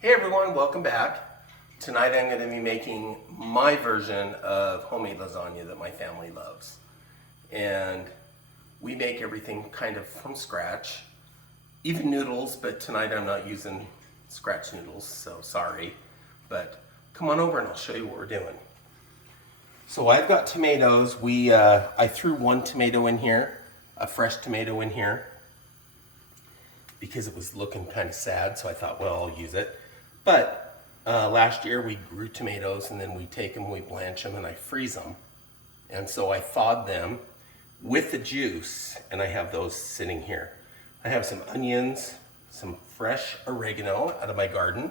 Hey everyone, welcome back. Tonight I'm going to be making my version of homemade lasagna that my family loves. And we make everything kind of from scratch, even noodles, but tonight I'm not using scratch noodles, so sorry. But come on over and I'll show you what we're doing. So I've got tomatoes. I threw one tomato in here, a fresh tomato in here, because it was looking kind of sad, so I thought, well, I'll use it. But last year we grew tomatoes and then we take them, we blanch them, and I freeze them. And so I thawed them with the juice, and I have those sitting here. I have some onions, some fresh oregano out of my garden,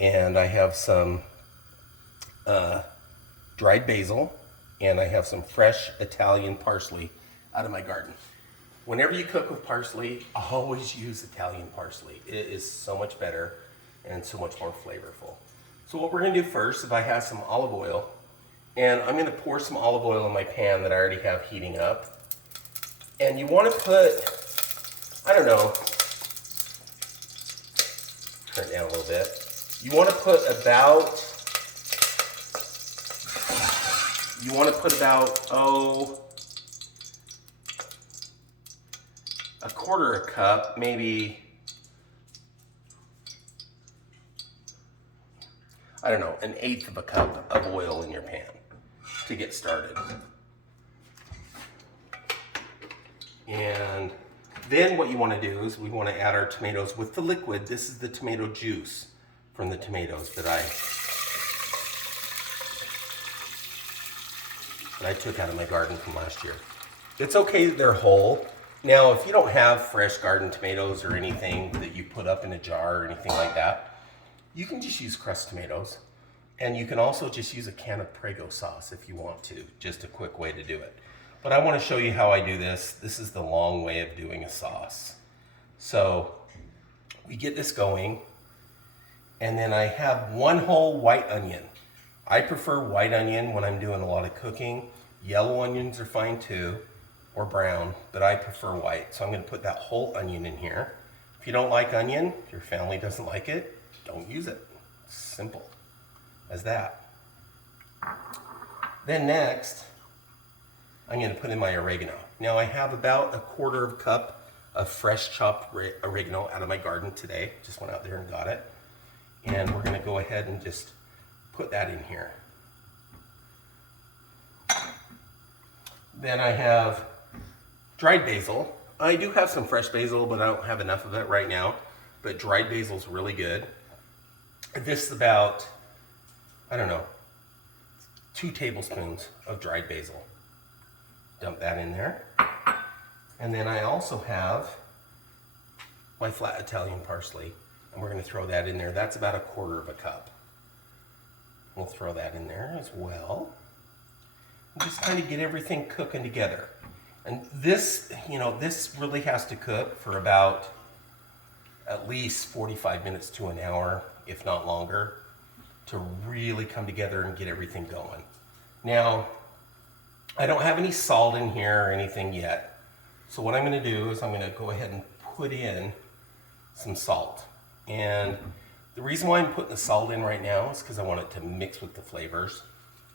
and I have some dried basil, and I have some fresh Italian parsley out of my garden. Whenever you cook with parsley, always use Italian parsley. It is so much better and so much more flavorful. So what we're gonna do first is I have some olive oil, and I'm gonna pour some olive oil in my pan that I already have heating up. And you wanna put, I don't know, turn it down a little bit. You wanna put about, a quarter a cup, maybe, I don't know, an eighth of a cup of oil in your pan to get started. And then what you want to do is we want to add our tomatoes with the liquid. This is the tomato juice from the tomatoes that I took out of my garden from last year. It's okay that they're whole. Now, if you don't have fresh garden tomatoes or anything that you put up in a jar or anything like that, you can just use crushed tomatoes. And you can also just use a can of Prego sauce if you want to. Just a quick way to do it. But I want to show you how I do this. This is the long way of doing a sauce. So we get this going, and then I have one whole white onion. I prefer white onion when I'm doing a lot of cooking. Yellow onions are fine too, or brown, but I prefer white. So I'm going to put that whole onion in here. If you don't like onion, if your family doesn't like it, don't use it. Simple as that. Then next, I'm going to put in my oregano. Now I have about a quarter of a cup of fresh chopped oregano out of my garden today. Just went out there and got it. And we're going to go ahead and just put that in here. Then I have dried basil. I do have some fresh basil, but I don't have enough of it right now. But dried basil is really good. This is about, I don't know, 2 tablespoons of dried basil. Dump that in there. And then I also have my flat Italian parsley, and we're going to throw that in there. That's about a quarter of a cup. We'll throw that in there as well. And just kind of get everything cooking together. And this, this really has to cook for about at least 45 minutes to an hour, if not longer, to really come together and get everything going. Now, I don't have any salt in here or anything yet. So what I'm going to do is I'm going to go ahead and put in some salt. And the reason why I'm putting the salt in right now is because I want it to mix with the flavors,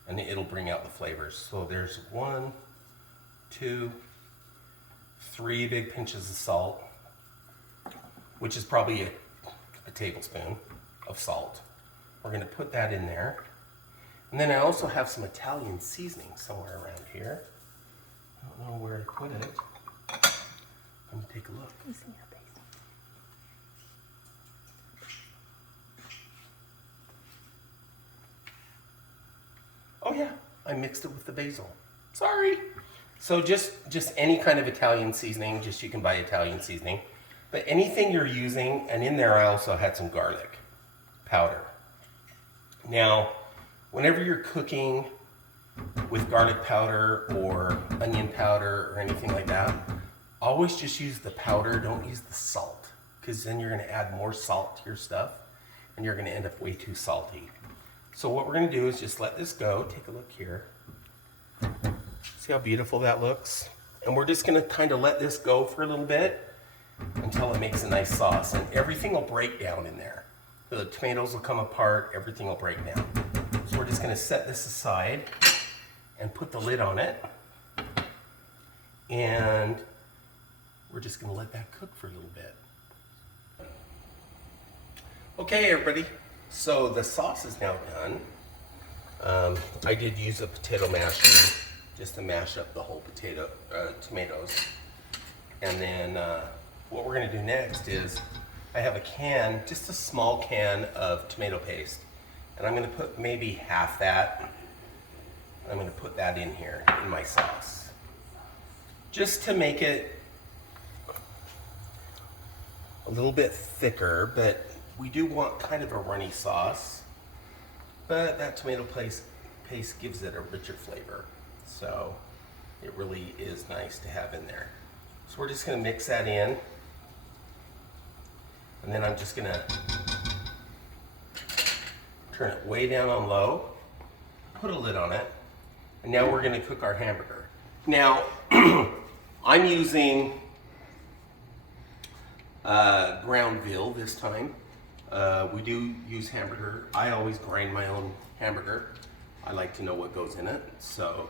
and it'll bring out the flavors. So there's 1, 2, 3 big pinches of salt, which is probably a tablespoon of salt. We're going to put that in there. And then I also have some Italian seasoning somewhere around here. I don't know where to put it. Let me take a look. Oh yeah, I mixed it with the basil. Sorry. So just any kind of Italian seasoning, just you can buy Italian seasoning. But anything you're using, and in there I also had some garlic powder. Now, whenever you're cooking with garlic powder or onion powder or anything like that, always just use the powder, don't use the salt, because then you're going to add more salt to your stuff and you're going to end up way too salty. So what we're going to do is just let this go. Take a look here. See how beautiful that looks? And we're just going to kind of let this go for a little bit until it makes a nice sauce, and everything will break down in there. The tomatoes will come apart, everything will break down. So we're just gonna set this aside and put the lid on it. And we're just gonna let that cook for a little bit. Okay, everybody, so the sauce is now done. I did use a potato masher just to mash up the whole tomatoes. And then what we're gonna do next is I have a can, just a small can of tomato paste. And I'm gonna put maybe half that. I'm gonna put that in here in my sauce. Just to make it a little bit thicker, but we do want kind of a runny sauce. But that tomato paste gives it a richer flavor. So it really is nice to have in there. So we're just gonna mix that in. And then I'm just gonna turn it way down on low, put a lid on it, and now we're gonna cook our hamburger. Now, I'm using ground veal this time. We do use hamburger. I always grind my own hamburger. I like to know what goes in it. So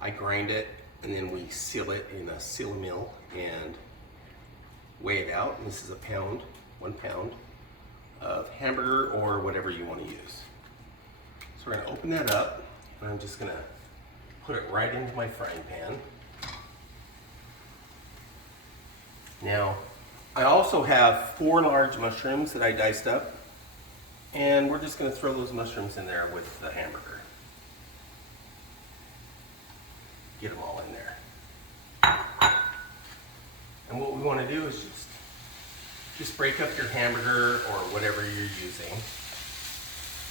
I grind it and then we seal it in a seal mill and weigh it out. And this is a pound, 1 pound of hamburger or whatever you want to use. So we're gonna open that up and I'm just gonna put it right into my frying pan. Now, I also have 4 large mushrooms that I diced up, and we're just gonna throw those mushrooms in there with the hamburger. Get them all in there. And what we wanna do is just break up your hamburger or whatever you're using.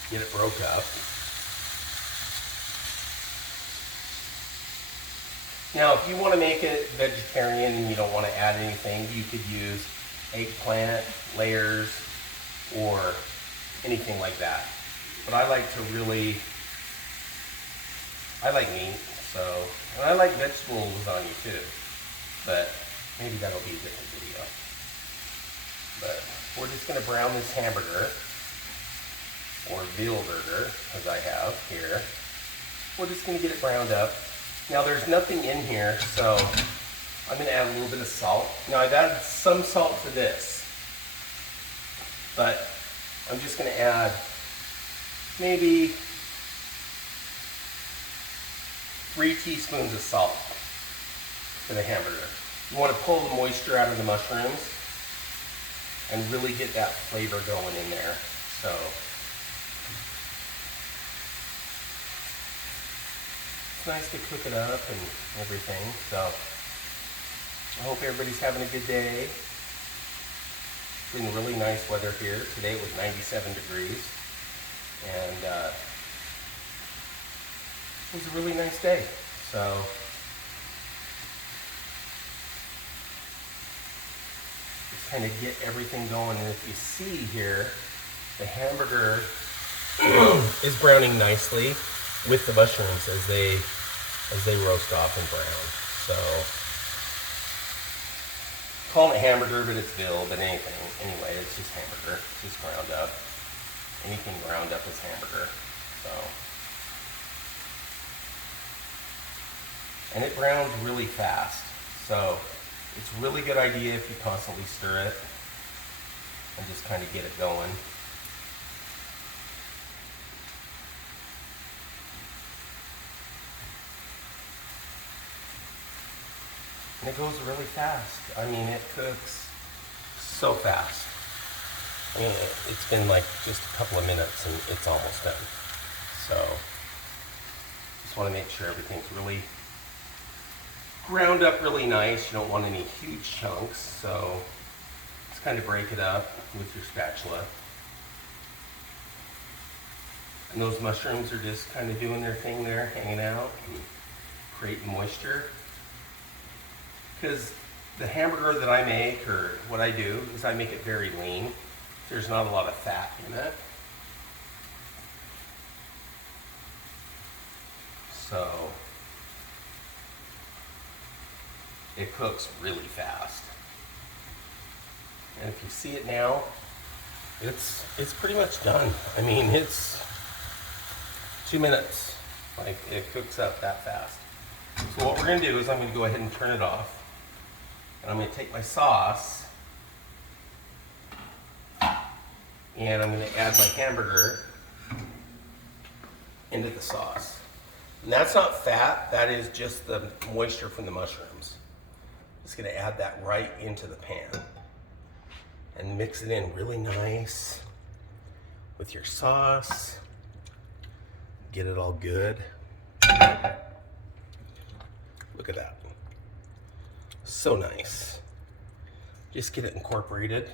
Get it broke up. Now, if you want to make it vegetarian and you don't want to add anything, you could use eggplant layers or anything like that. But I like meat, so, and I like vegetable lasagna too, but maybe that'll be a different video. But we're just going to brown this hamburger, or veal burger, as I have here. We're just going to get it browned up. Now there's nothing in here, so I'm gonna add a little bit of salt. Now I've added some salt to this, but I'm just gonna add maybe 3 teaspoons of salt to the hamburger. You wanna pull the moisture out of the mushrooms and really get that flavor going in there. So nice to cook it up and everything. So I hope everybody's having a good day. It's been really nice weather here. Today it was 97 degrees and it was a really nice day. So just kind of get everything going. And if you see here, the hamburger is browning nicely with the mushrooms as they roast off and brown. So, calling it hamburger, but it's veal, but anything. Anyway, it's just hamburger, it's just ground up. Anything ground up is hamburger. So, and it browns really fast. So, it's a really good idea if you constantly stir it and just kind of get it going. And it goes really fast. I mean, it cooks so fast. I mean, it's been like just a couple of minutes and it's almost done. So, just want to make sure everything's really ground up really nice. You don't want any huge chunks, so just kind of break it up with your spatula. And those mushrooms are just kind of doing their thing there, hanging out and creating moisture. Because the hamburger that I make, or what I do, is I make it very lean. There's not a lot of fat in it. So it cooks really fast. And if you see it now, it's pretty much done. I mean, it's 2 minutes. Like, it cooks up that fast. So what we're gonna do is I'm gonna go ahead and turn it off. And I'm gonna take my sauce and I'm gonna add my hamburger into the sauce. And that's not fat, that is just the moisture from the mushrooms. Just gonna add that right into the pan and mix it in really nice with your sauce. Get it all good. Look at that. So nice. Just get it incorporated.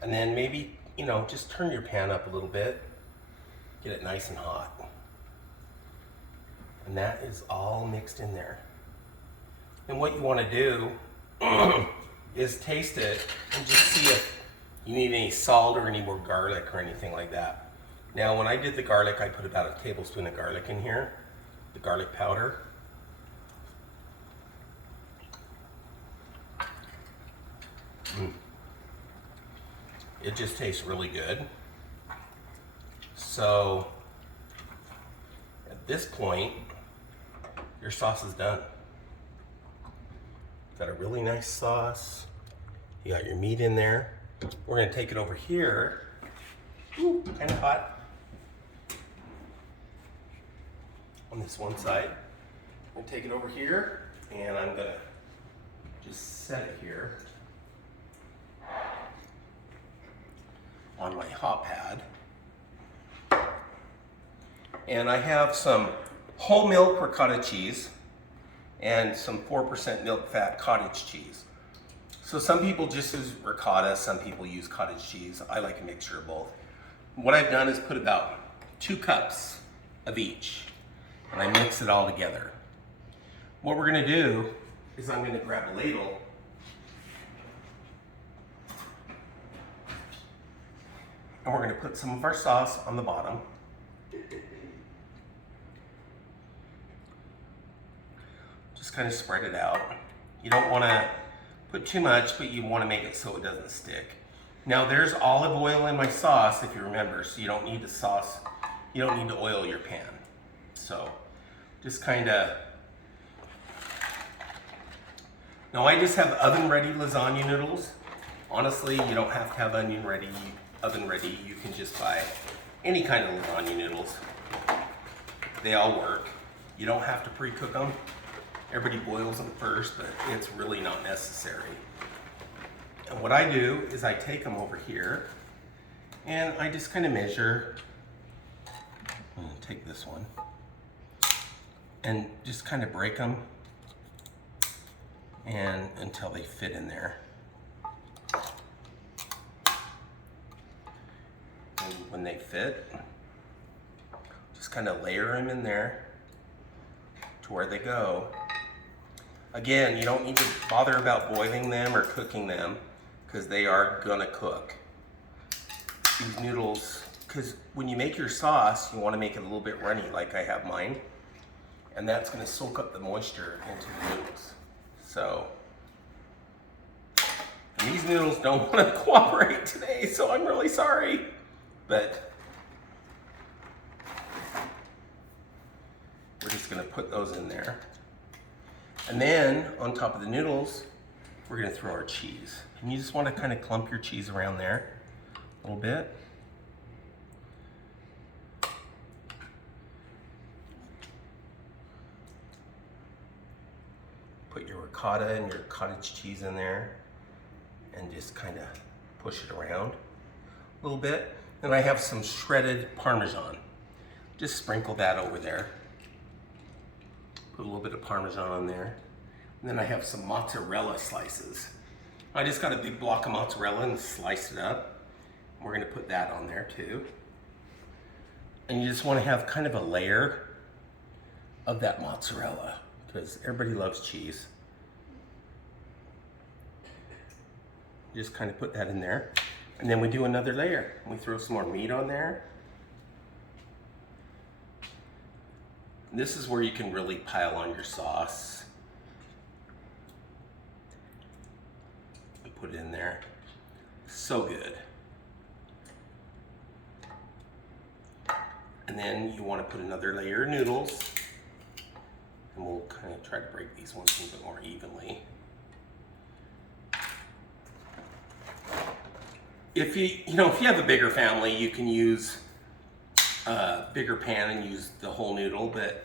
And then maybe, you know, just turn your pan up a little bit. Get it nice and hot. And that is all mixed in there. And what you want to do is taste it and just see if you need any salt or any more garlic or anything like that. Now, when I did the garlic, I put about a tablespoon of garlic in here, the garlic powder. It just tastes really good. So, at this point, your sauce is done. Got a really nice sauce. You got your meat in there. We're gonna take it over here. Ooh, kind of hot. On this one side. I'm gonna take it over here and I'm gonna just set it here on my hot pad. And I have some whole milk ricotta cheese and some 4% milk fat cottage cheese. So some people just use ricotta, some people use cottage cheese. I like a mixture of both. What I've done is put about 2 cups of each, and I mix it all together. What we're gonna do is I'm gonna grab a ladle and we're gonna put some of our sauce on the bottom. Just kind of spread it out. You don't wanna put too much, but you wanna make it so it doesn't stick. Now there's olive oil in my sauce, if you remember, so you don't need the sauce, you don't need to oil your pan. So just kinda, now I just have oven ready lasagna noodles. Honestly, you don't have to have oven ready. You can just buy any kind of lasagna noodles. They all work. You don't have to pre-cook them. Everybody boils them first, but it's really not necessary. And what I do is I take them over here and I just kind of measure. I'm gonna take this one and just kind of break them and until they fit in there. And when they fit, just kind of layer them in there to where they go. Again, you don't need to bother about boiling them or cooking them because they are gonna cook. These noodles, because when you make your sauce, you want to make it a little bit runny like I have mine, and that's gonna soak up the moisture into the noodles. So, and these noodles don't want to cooperate today, so I'm really sorry, but we're just gonna put those in there. And then on top of the noodles, we're gonna throw our cheese. And you just wanna kind of clump your cheese around there a little bit. Put your ricotta and your cottage cheese in there and just kind of push it around a little bit. And I have some shredded Parmesan. Just sprinkle that over there. Put a little bit of Parmesan on there. And then I have some mozzarella slices. I just got a big block of mozzarella and sliced it up. We're gonna put that on there too. And you just wanna have kind of a layer of that mozzarella because everybody loves cheese. Just kind of put that in there. And then we do another layer. We throw some more meat on there. This is where you can really pile on your sauce. And put it in there. So good. And then you want to put another layer of noodles. And we'll kind of try to break these ones a little bit more evenly. If you have a bigger family, you can use a bigger pan and use the whole noodle, but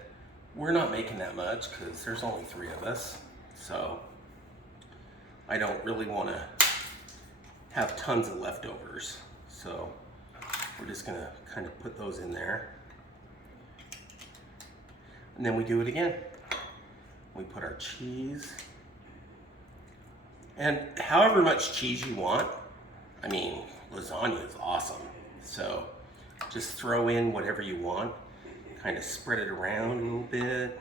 we're not making that much because there's only 3 of us. So I don't really want to have tons of leftovers. So we're just gonna kind of put those in there. And then we do it again. We put our cheese. And however much cheese you want, I mean, lasagna is awesome. So just throw in whatever you want. Kind of spread it around a little bit.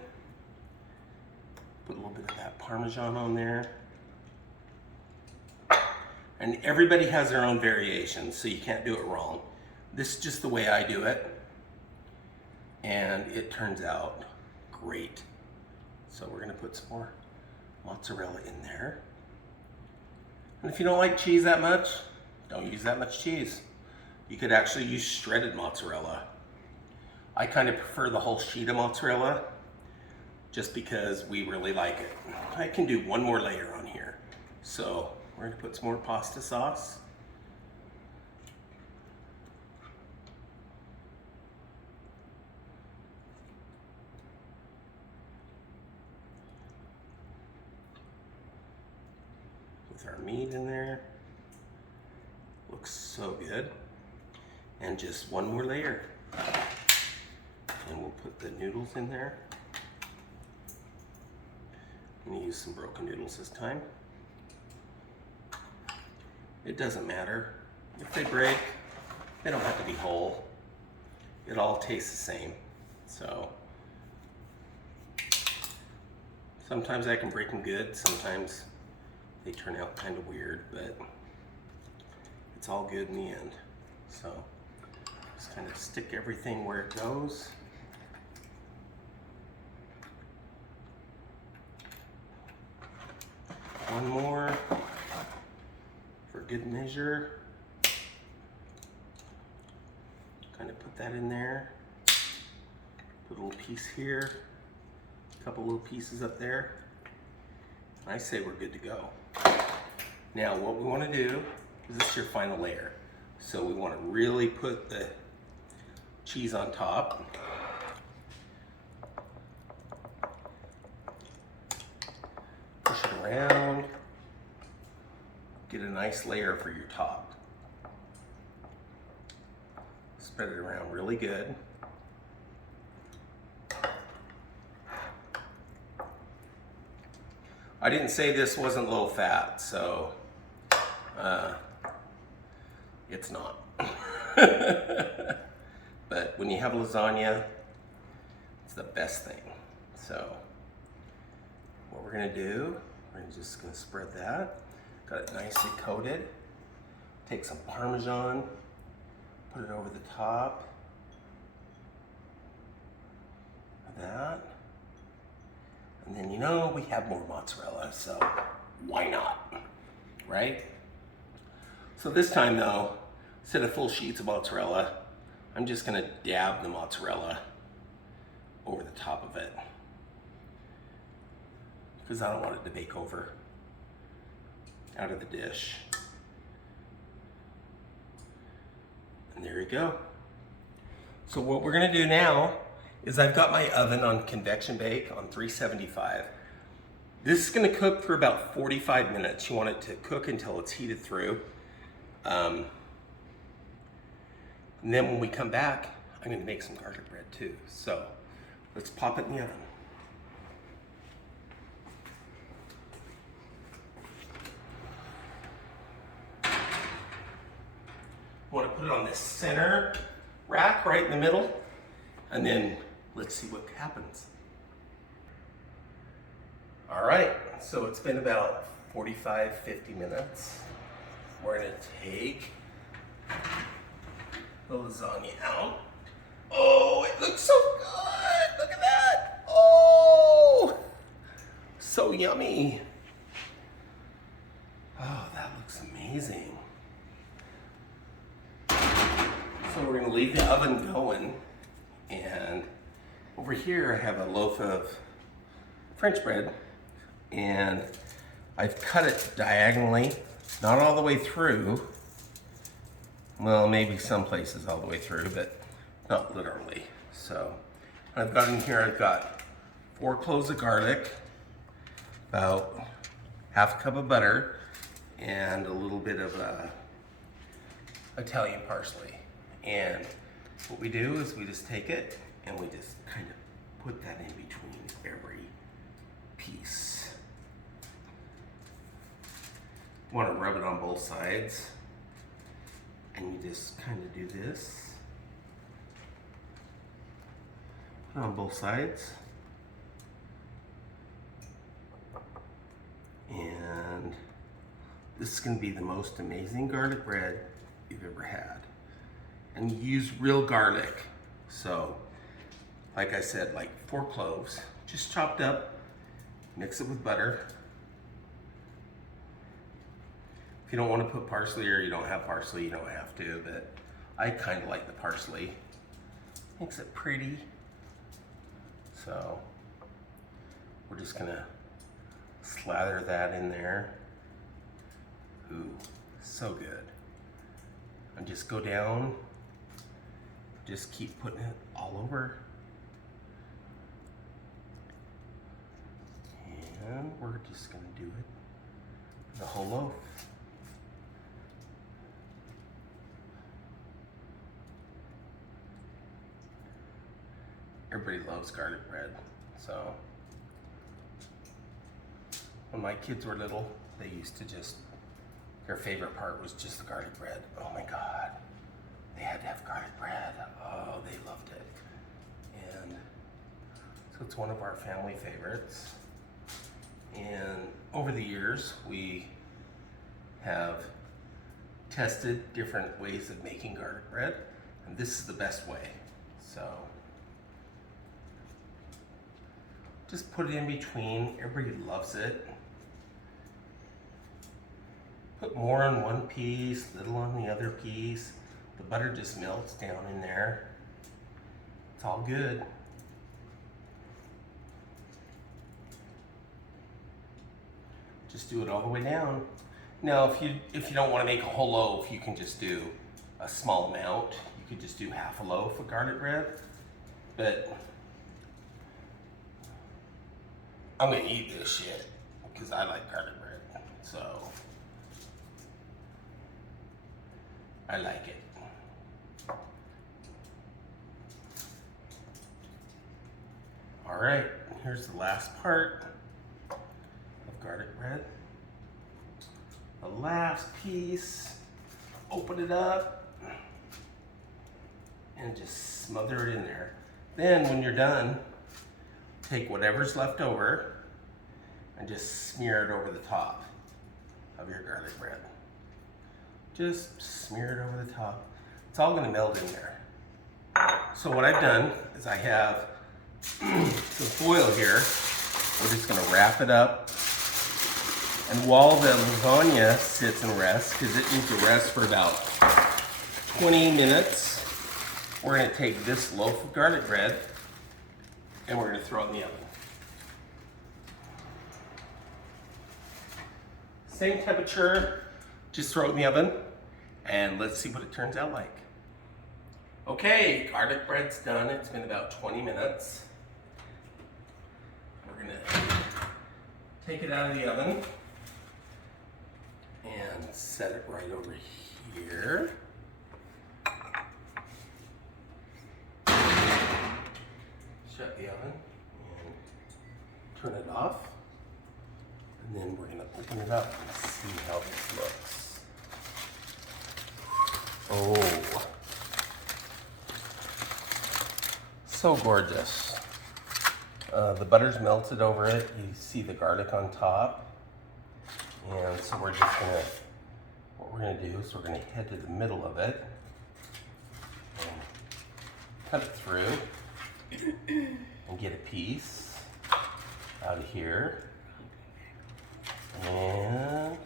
Put a little bit of that Parmesan on there. And everybody has their own variations, so you can't do it wrong. This is just the way I do it. And it turns out great. So we're gonna put some more mozzarella in there. And if you don't like cheese that much, don't use that much cheese. You could actually use shredded mozzarella. I kind of prefer the whole sheet of mozzarella just because we really like it. I can do one more layer on here. So we're gonna put some more pasta sauce. With our meat in there. Looks so good. And just one more layer. And we'll put the noodles in there. I'm gonna use some broken noodles this time. It doesn't matter. If they break, they don't have to be whole. It all tastes the same. So sometimes I can break them good, sometimes they turn out kind of weird, but it's all good in the end. So just kind of stick everything where it goes. One more for good measure. Kind of put that in there. Put a little piece here, a couple little pieces up there. I say we're good to go. Now what we want to do is this is your final layer. So we want to really put the cheese on top. Push it around. Get a nice layer for your top. Spread it around really good. I didn't say this wasn't low fat, so it's not. But when you have lasagna, it's the best thing. So what we're gonna do, we're just gonna spread that. Got it nicely coated. Take some Parmesan, put it over the top of that. And then, we have more mozzarella, so why not, right? So this time though, instead of full sheets of mozzarella, I'm just gonna dab the mozzarella over the top of it because I don't want it to bake over out of the dish. And there you go. So what we're gonna do now is I've got my oven on convection bake on 375. This is gonna cook for about 45 minutes. You want it to cook until it's heated through. And then when we come back, I'm gonna make some garlic bread too. So let's pop it in the oven. I want to put it on this center rack right in the middle, and then let's see what happens. All right, so it's been about 45, 50 minutes. We're gonna take the lasagna out. Oh, it looks so good. Look at that. Oh, so yummy. Oh, that looks amazing. So we're gonna leave the oven going And over here I have a loaf of French bread, and I've cut it diagonally, not all the way through. Well, maybe some places all the way through, but not literally. So I've got in here, I've got 4 cloves of garlic, about half a cup of butter, and a little bit of Italian parsley. And what we do is we just take it and we just kind of put that in between every piece. You want to rub it on both sides, and you just kind of do this. Put it on both sides. And this is going to be the most amazing garlic bread you've ever had. And you use real garlic. So, like I said, like 4 cloves, just chopped up, mix it with butter. If you don't want to put parsley or you don't have parsley, you don't have to, but I kind of like the parsley. Makes it pretty. So, we're just going to slather that in there. Ooh, so good. And just go down, just keep putting it all over. And we're just gonna do it the whole loaf. Everybody loves garlic bread, so when my kids were little, they used to just, their favorite part was just the garlic bread. Oh my God, they had to have garlic bread. Oh, they loved it. And so it's one of our family favorites. And over the years, we have tested different ways of making garlic bread, and this is the best way. So just put it in between. Everybody loves it. Put more on one piece, little on the other piece. The butter just melts down in there. It's all good. Just do it all the way down. Now, if you don't want to make a whole loaf, you can just do a small amount. You could just do half a loaf of garlic bread. But I'm gonna eat this shit because I like garlic bread. So I like it. All right, here's the last part of garlic bread. The last piece, open it up and just smother it in there. Then when you're done, take whatever's left over and just smear it over the top of your garlic bread. Just smear it over the top. It's all gonna melt in there. So what I've done is I have some foil here. We're just gonna wrap it up. And while the lasagna sits and rests, because it needs to rest for about 20 minutes, we're gonna take this loaf of garlic bread and we're gonna throw it in the oven. Same temperature, just throw it in the oven and let's see what it turns out like. Okay, garlic bread's done. It's been about 20 minutes. We're gonna take it out of the oven and set it right over here. Shut the oven and turn it off. And then we're gonna open it up and see how this looks. Oh, so gorgeous. The butter's melted over it. You see the garlic on top. And so we're just gonna, what we're gonna do is we're gonna head to the middle of it and cut it through and get a piece out of here and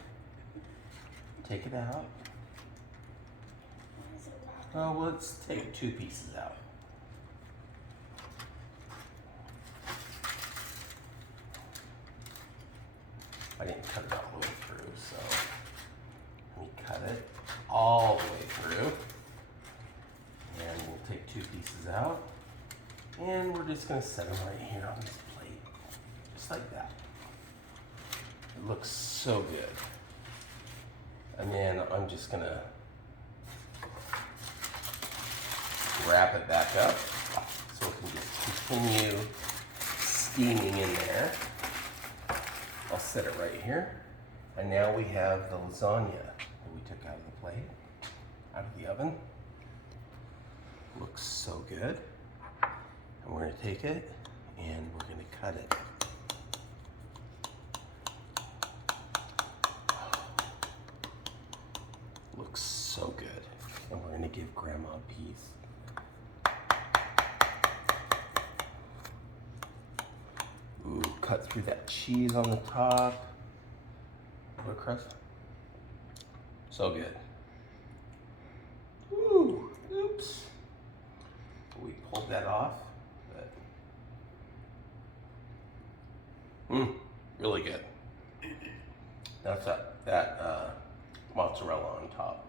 take it out. Well, let's take 2 pieces out. these out. And we're just gonna set them right here on this plate. Just like that. It looks so good. And then I'm just gonna wrap it back up so it can just continue steaming in there. I'll set it right here. And now we have the lasagna that we took out of the plate, out of the oven. Looks so good. And we're gonna take it and we're gonna cut it. Looks so good. And we're gonna give Grandma a piece. Ooh, cut through that cheese on the top. What crust? So good. Ooh, oops. We pulled that off. Really good. That's that mozzarella on top.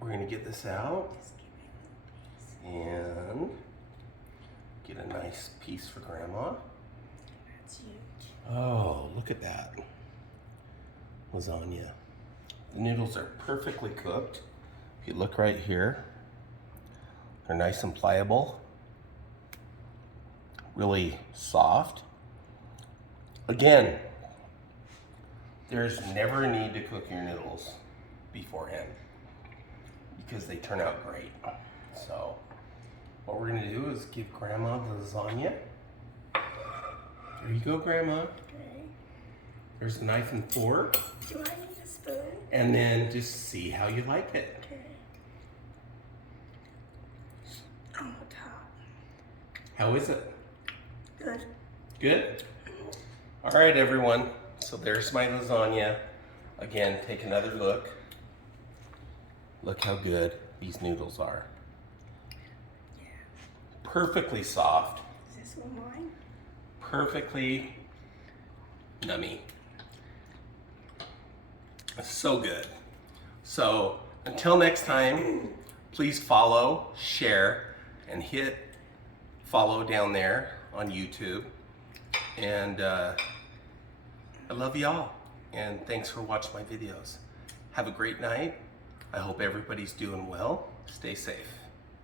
We're gonna get this out and get a nice piece for Grandma. That's huge. Oh, look at that. Lasagna. The noodles are perfectly cooked. If you look right here, they're nice and pliable. Really soft. Again, there's never a need to cook your noodles beforehand because they turn out great. So what we're gonna do is give Grandma the lasagna. There you go, Grandma. Okay. There's a knife and fork. Do I need a spoon? And then just see how you like it. Okay. On the top. How is it? Good. Good? All right, everyone. So there's my lasagna. Again, take another look. Look how good these noodles are. Yeah. Perfectly soft. Is this one mine? Perfectly yummy. So good. So until next time, please follow, share, and hit follow down there on YouTube. And I love y'all. And thanks for watching my videos. Have a great night. I hope everybody's doing well. Stay safe.